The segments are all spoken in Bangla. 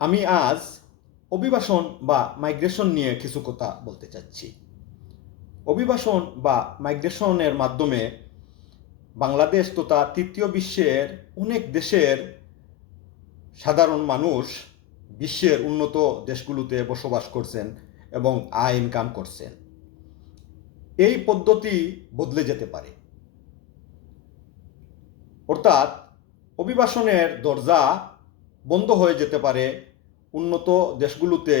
আমি আজ অভিবাসন বা মাইগ্রেশন নিয়ে কিছু কথা বলতে চাচ্ছি। অভিবাসন বা মাইগ্রেশনের মাধ্যমে বাংলাদেশ তথা তৃতীয় বিশ্বের অনেক দেশের সাধারণ মানুষ বিশ্বের উন্নত দেশগুলোতে বসবাস করছেন এবং আয় ইনকাম করছেন। এই পদ্ধতি বদলে যেতে পারে, অর্থাৎ অভিবাসনের দরজা বন্ধ হয়ে যেতে পারে উন্নত দেশগুলোতে,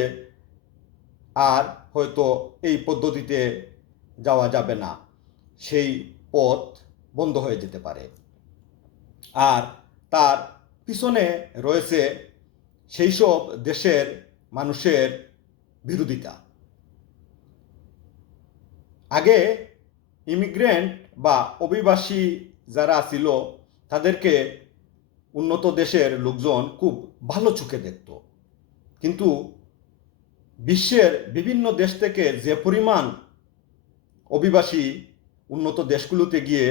আর হয়তো এই পদ্ধতিতে যাওয়া যাবে না, সেই পথ বন্ধ হয়ে যেতে পারে। আর তার পিছনে রয়েছে সেই সব দেশের মানুষের বিরোধিতা। আগে ইমিগ্রেন্ট বা অভিবাসী যারা ছিল তাদেরকে উন্নত দেশের লোকজন খুব ভালো চোখে দেখত, কিন্তু বিশ্বের বিভিন্ন দেশ থেকে যে পরিমাণ অভিবাসী উন্নত দেশগুলোতে গিয়ে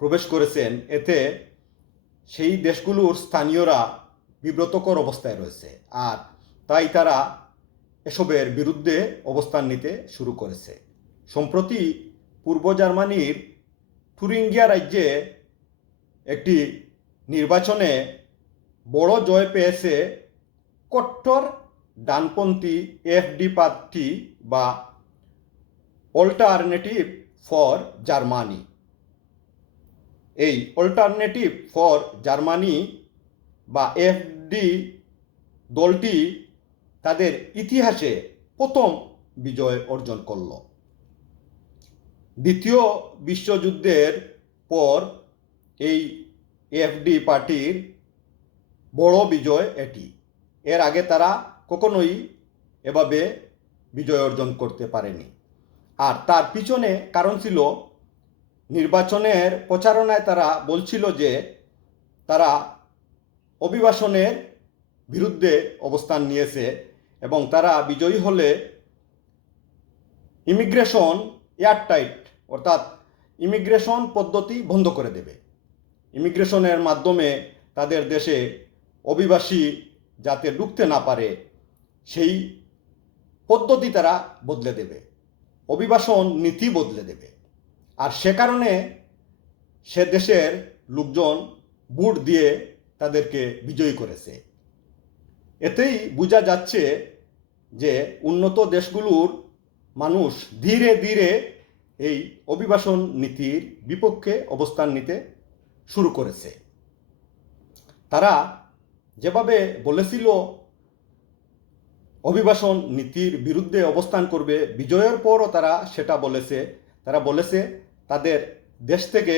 প্রবেশ করেছেন, এতে সেই দেশগুলোর স্থানীয়রা বিব্রতকর অবস্থায় রয়েছে, আর তাই তারা এসবের বিরুদ্ধে অবস্থান নিতে শুরু করেছে। সম্প্রতি পূর্ব জার্মানির থুরিঙ্গিয়া রাজ্যে একটি নির্বাচনে বড় জয় পেয়েছে কট্টর ডানপন্থী এফডি পার্টি বা অল্টারনেটিভ ফর জার্মানি। এই অল্টারনেটিভ ফর জার্মানি বা এফডি দলটি তাদের ইতিহাসে প্রথম বিজয় অর্জন করল। দ্বিতীয় বিশ্বযুদ্ধের পর এই এফডি পার্টির বড় বিজয় এটি। এর আগে তারা কখনোই এভাবে বিজয় অর্জন করতে পারেনি। আর তার পিছনে কারণ ছিল, নির্বাচনের প্রচারণায় তারা বলছিল যে তারা অভিবাসনের বিরুদ্ধে অবস্থান নিয়েছে এবং তারা বিজয়ী হলে ইমিগ্রেশন এয়ারটাইট, অর্থাৎ ইমিগ্রেশন পদ্ধতি বন্ধ করে দেবে। ইমিগ্রেশনের মাধ্যমে তাদের দেশে অভিবাসী যাতে ঢুকতে না পারে সেই পদ্ধতি তারা বদলে দেবে, অভিবাসন নীতি বদলে দেবে। আর সে কারণে সে দেশের লোকজন ভোট দিয়ে তাদেরকে বিজয়ী করেছে। এতেই বোঝা যাচ্ছে যে উন্নত দেশগুলোর মানুষ ধীরে ধীরে এই অভিবাসন নীতির বিপক্ষে অবস্থান নিতে শুরু করেছে। তারা যেভাবে বলেছিল অভিবাসন নীতির বিরুদ্ধে অবস্থান করবে, বিজয়ের পরও তারা সেটা বলেছে। তারা বলেছে তাদের দেশ থেকে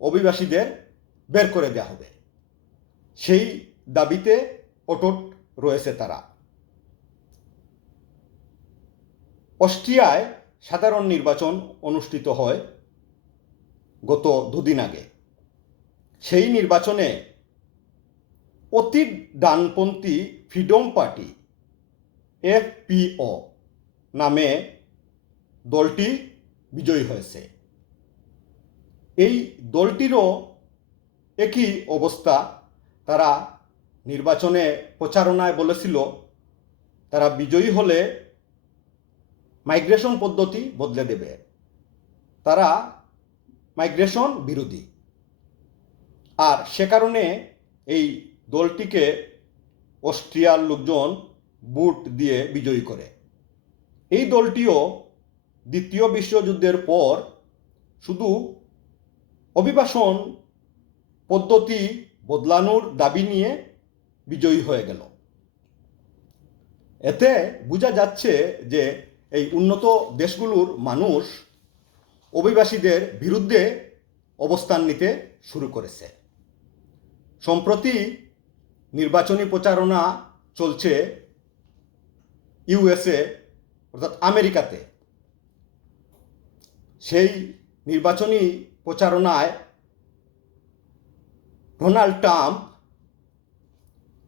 অভিবাসীদের বের করে দেওয়া হবে। সেই দাবিতে অটুট রয়েছে তারা। অস্ট্রিয়ায় সাধারণ নির্বাচন অনুষ্ঠিত হয় গত দুদিন আগে। সেই নির্বাচনে অতি ডানপন্থী ফ্রিডম পার্টি এফপিও নামে দলটি বিজয়ী হয়েছে। এই দলটিরও একই অবস্থা। তারা নির্বাচনে প্রচারণায় বলেছিল তারা বিজয়ী হলে মাইগ্রেশন পদ্ধতি বদলে দেবে। তারা মাইগ্রেশন বিরোধী, আর সে কারণে এই দলটিকে অস্ট্রিয়ার লোকজন ভোট দিয়ে বিজয়ী করে। এই দলটিও দ্বিতীয় বিশ্বযুদ্ধের পর শুধু অভিবাসন পদ্ধতি বদলানোর দাবি নিয়ে বিজয়ী হয়ে গেল। এতে বোঝা যাচ্ছে যে এই উন্নত দেশগুলোর মানুষ অভিবাসীদের বিরুদ্ধে অবস্থান নিতে শুরু করেছে। সম্প্রতি নির্বাচনী প্রচারণা চলছে ইউএসএ, অর্থাৎ আমেরিকাতে। সেই নির্বাচনী প্রচারণায় ডোনাল্ড ট্রাম্প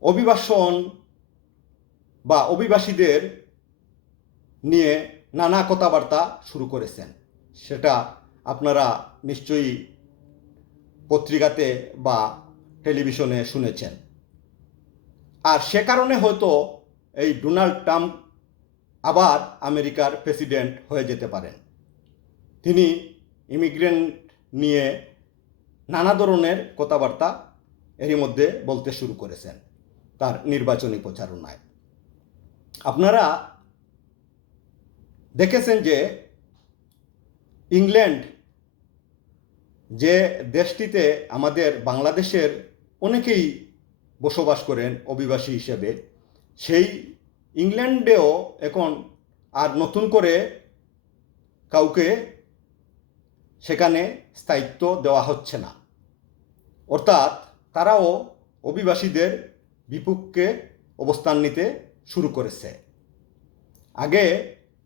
অভিবাসন বা অভিবাসীদের নিয়ে নানা কথাবার্তা শুরু করেছেন। সেটা আপনারা নিশ্চয়ই পত্রিকাতে বা টেলিভিশনে শুনেছেন। আর সে কারণে হয়তো এই ডোনাল্ড ট্রাম্প আবার আমেরিকার প্রেসিডেন্ট হয়ে যেতে পারেন। তিনি ইমিগ্রেন্ট নিয়ে নানা ধরনের কথাবার্তা এরই মধ্যে বলতে শুরু করেছেন তার নির্বাচনী প্রচারণায়। আপনারা দেখেছেন যে ইংল্যান্ড, যে দেশটিতে আমাদের বাংলাদেশের অনেকেই বসবাস করেন অভিবাসী হিসেবে, সেই ইংল্যান্ডেও এখন আর নতুন করে কাউকে সেখানে স্থায়িত্ব দেওয়া হচ্ছে না। অর্থাৎ তারাও অভিবাসীদের বিপক্ষে অবস্থান নিতে শুরু করেছে। আগে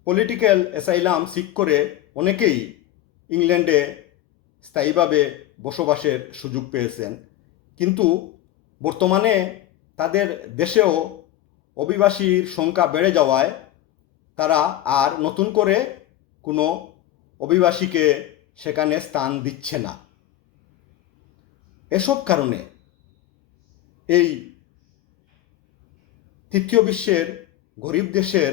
পলিটিক্যাল অ্যাসাইলাম সিক করে অনেকেই ইংল্যান্ডে স্থায়ীভাবে বসবাসের সুযোগ পেয়েছেন, কিন্তু বর্তমানে তাদের দেশেও অভিবাসীর সংখ্যা বেড়ে যাওয়ায় তারা আর নতুন করে কোনো অভিবাসীকে সেখানে স্থান দিচ্ছে না। এসব কারণে এই তৃতীয় বিশ্বের গরিব দেশের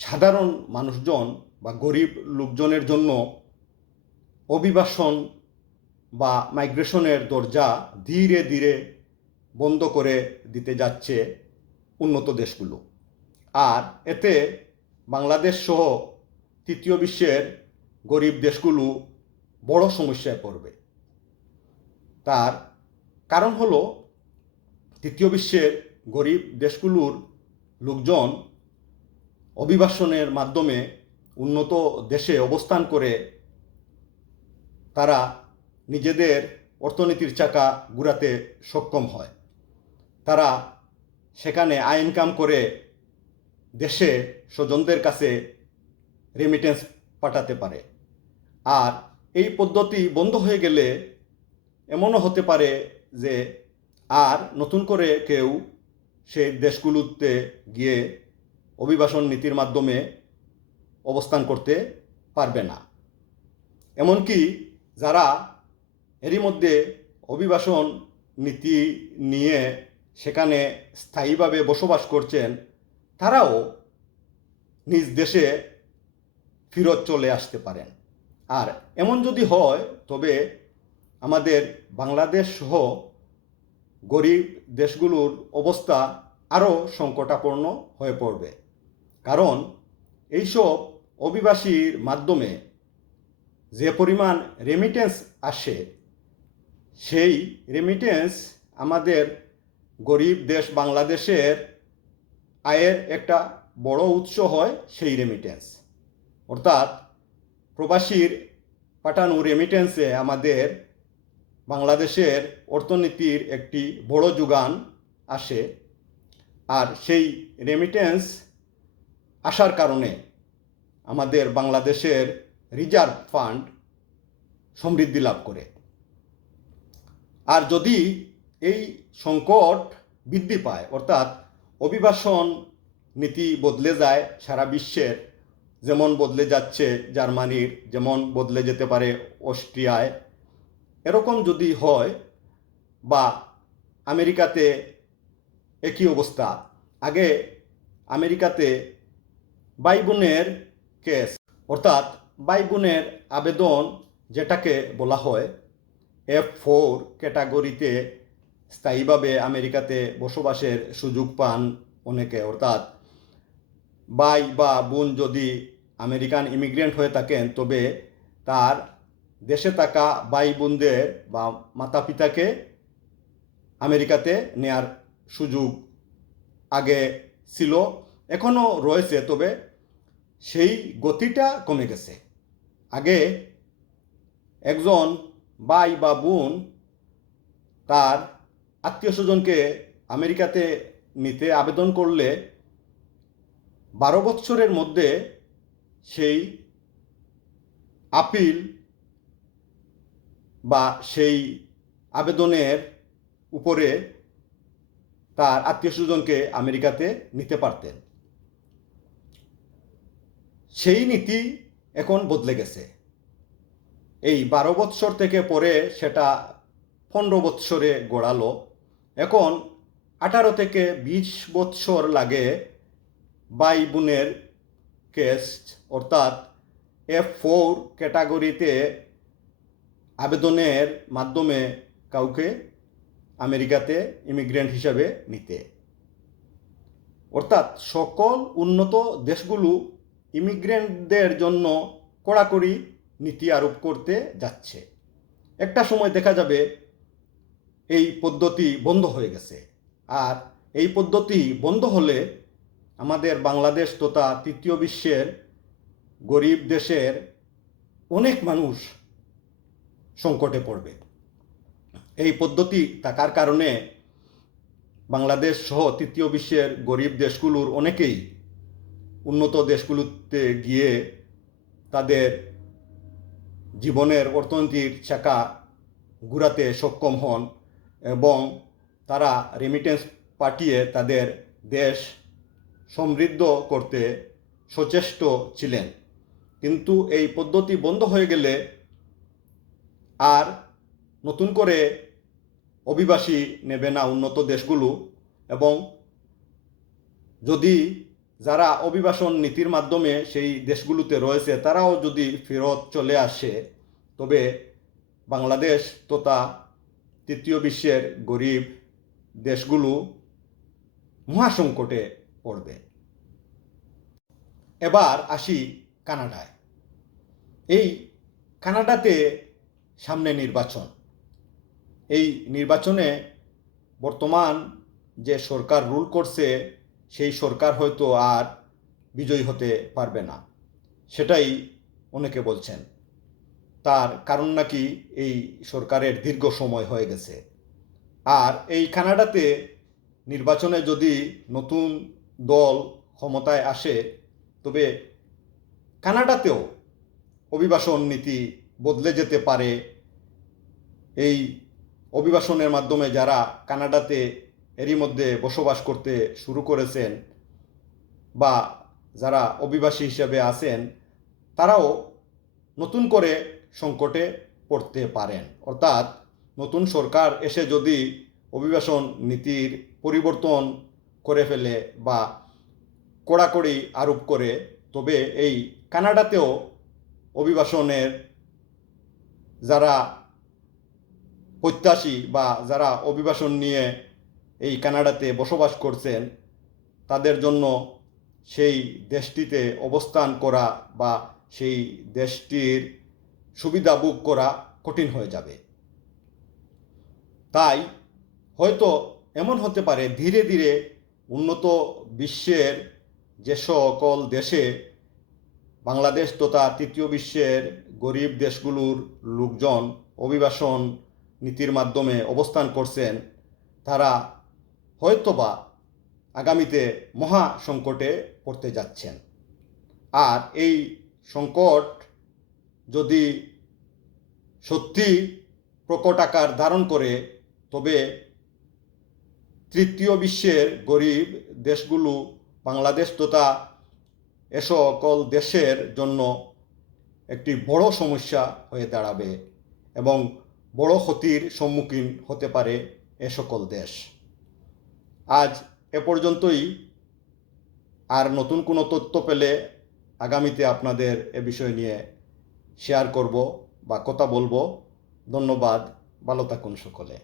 সাধারণ মানুষজন বা গরিব লোকজনের জন্য অভিবাসন বা মাইগ্রেশনের দরজা ধীরে ধীরে বন্ধ করে দিতে যাচ্ছে উন্নত দেশগুলো। আর এতে বাংলাদেশ সহ তৃতীয় বিশ্বের গরিব দেশগুলো বড় সমস্যায় পড়বে। তার কারণ হলো তৃতীয় বিশ্বের গরিব দেশগুলোর লোকজন অভিবাসনের মাধ্যমে উন্নত দেশে অবস্থান করে তারা নিজেদের অর্থনীতির চাকা ঘুরাতে সক্ষম হয়। তারা সেখানে আয় ইনকাম করে দেশে স্বজনদের কাছে রেমিটেন্স পাঠাতে পারে। আর এই পদ্ধতি বন্ধ হয়ে গেলে এমনও হতে পারে যে আর নতুন করে কেউ সেই দেশগুলোতে গিয়ে অভিবাসন নীতির মাধ্যমে অবস্থান করতে পারবে না। এমনকি যারা এরই মধ্যে অভিবাসন নীতি নিয়ে সেখানে স্থায়ীভাবে বসবাস করছেন, তারাও নিজ দেশে ফেরত চলে আসতে পারেন। আর এমন যদি হয় তবে আমাদের বাংলাদেশ সহ গরিব দেশগুলোর অবস্থা আরও সংকটাপন্ন হয়ে পড়বে। কারণ এইসব অভিবাসীর মাধ্যমে যে পরিমাণ রেমিটেন্স আসে, সেই রেমিটেন্স আমাদের গরিব দেশ বাংলাদেশের আয়ের একটা বড় উৎস হয় সেই রেমিটেন্স। অর্থাৎ প্রবাসীর পাঠানো রেমিটেন্সে আমাদের বাংলাদেশের অর্থনীতির একটি বড় যোগান আসে। আর সেই রেমিটেন্স আসার কারণে আমাদের বাংলাদেশের রিজার্ভ ফান্ড সমৃদ্ধি লাভ করে। আর যদি এই সংকট বৃদ্ধি পায়, অর্থাৎ অভিবাসন নীতি বদলে যায় সারা বিশ্বের, যেমন বদলে যাচ্ছে জার্মানির, যেমন বদলে যেতে পারে অস্ট্রিয়ায়, এরকম যদি হয় বা আমেরিকাতে একই অবস্থা। আগে আমেরিকাতে ভাই বোনের কেস, অর্থাৎ ভাই বোনের আবেদন যেটাকে বলা হয় F4 ক্যাটাগরিতে স্থায়ীভাবে আমেরিকাতে বসবাসের সুযোগ পান অনেকে। অর্থাৎ ভাই বা বোন যদি আমেরিকান ইমিগ্রেন্ট হয়ে থাকেন, তবে তার দেশে থাকা ভাই বোনদের বা মাতা পিতাকে আমেরিকাতে নেয়ার সুযোগ আগে ছিল, এখনও রয়েছে, তবে সেই গতিটা কমে গেছে। আগে একজন ভাই বা বোন তার আত্মীয় স্বজনকে আমেরিকাতে নিতে আবেদন করলে 12 বছরের মধ্যে সেই আপিল বা সেই আবেদনের উপরে তার আত্মীয় স্বজনকে আমেরিকাতে নিতে পারতেন। সেই নীতি এখন বদলে গেছে। এই 12 বৎসর থেকে পরে সেটা 15 বৎসরে গড়ালো। এখন 18 থেকে 20 বৎসর লাগে ভাই বোনের কেস, অর্থাৎ F4 ক্যাটাগরিতে আবেদনের মাধ্যমে কাউকে আমেরিকাতে ইমিগ্রেন্ট হিসাবে নিতে। অর্থাৎ সকল উন্নত দেশগুলো ইমিগ্রেন্টদের জন্য কড়াকড়ি নীতি আরোপ করতে যাচ্ছে। একটা সময় দেখা যাবে এই পদ্ধতি বন্ধ হয়ে গেছে। আর এই পদ্ধতি বন্ধ হলে আমাদের বাংলাদেশ তথা তৃতীয় বিশ্বের গরিব দেশের অনেক মানুষ সংকটে পড়বে। এই পদ্ধতি থাকার কারণে বাংলাদেশ সহ তৃতীয় বিশ্বের গরিব দেশগুলোর অনেকেই উন্নত দেশগুলোতে গিয়ে তাদের জীবনের অর্থনীতির চাকা ঘুরাতে সক্ষম হন এবং তারা রেমিটেন্স পাঠিয়ে তাদের দেশ সমৃদ্ধ করতে সচেষ্ট ছিলেন। কিন্তু এই পদ্ধতি বন্ধ হয়ে গেলে আর নতুন করে অভিবাসী নেবে না উন্নত দেশগুলো, এবং যদি যারা অভিবাসন নীতির মাধ্যমে সেই দেশগুলোতে রয়েছে তারাও যদি ফেরত চলে আসে, তবে বাংলাদেশ তথা তৃতীয় বিশ্বের গরিব দেশগুলো মহাসংকটে পড়বে। এবার আসি কানাডায়। এই কানাডাতে সামনে নির্বাচন। এই নির্বাচনে বর্তমান যে সরকার রুল করছে সেই সরকার হয়তো আর বিজয়ী হতে পারবে না, সেটাই অনেকে বলছেন। তার কারণ নাকি এই সরকারের দীর্ঘ সময় হয়ে গেছে। আর এই কানাডাতে নির্বাচনে যদি নতুন দল ক্ষমতায় আসে, তবে কানাডাতেও অভিবাসন নীতি বদলে যেতে পারে। এই অভিবাসনের মাধ্যমে যারা কানাডাতে এরই মধ্যে বসবাস করতে শুরু করেছেন বা যারা অভিবাসী হিসেবে আছেন, তারাও নতুন করে সংকটে পড়তে পারেন। অর্থাৎ নতুন সরকার এসে যদি অভিবাসন নীতির পরিবর্তন করে ফেলে বা কড়াকড়ি আরোপ করে, তবে এই কানাডাতেও অভিবাসনের যারা প্রত্যাশী বা যারা অভিবাসন নিয়ে এই কানাডাতে বসবাস করছেন, তাদের জন্য সেই দেশটিতে অবস্থান করা বা সেই দেশটির সুবিধা ভোগ করা কঠিন হয়ে যাবে। তাই হয়তো এমন হতে পারে ধীরে ধীরে উন্নত বিশ্বের যে সকল দেশে বাংলাদেশ তথা তৃতীয় বিশ্বের গরিব দেশগুলোর লোকজন অভিবাসন নীতির মাধ্যমে অবস্থান করছেন, তারা হয়তোবা আগামীতে মহা সংকটে পড়তে যাচ্ছেন। আর এই সংকট যদি সত্যি প্রকট আকার ধারণ করে, তবে তৃতীয় বিশ্বের গরিব দেশগুলো বাংলাদেশ তথা এ সকল দেশের জন্য একটি বড় সমস্যা হয়ে দাঁড়াবে এবং বড় ক্ষতির সম্মুখীন হতে পারে এ সকল দেশ। আজ এ পর্যন্তই। আর নতুন কোনো তথ্য পেলে আগামীতে আপনাদের এ বিষয় নিয়ে শেয়ার করব বা কথা বলবো। ধন্যবাদ। ভালো থাকুন সকলে।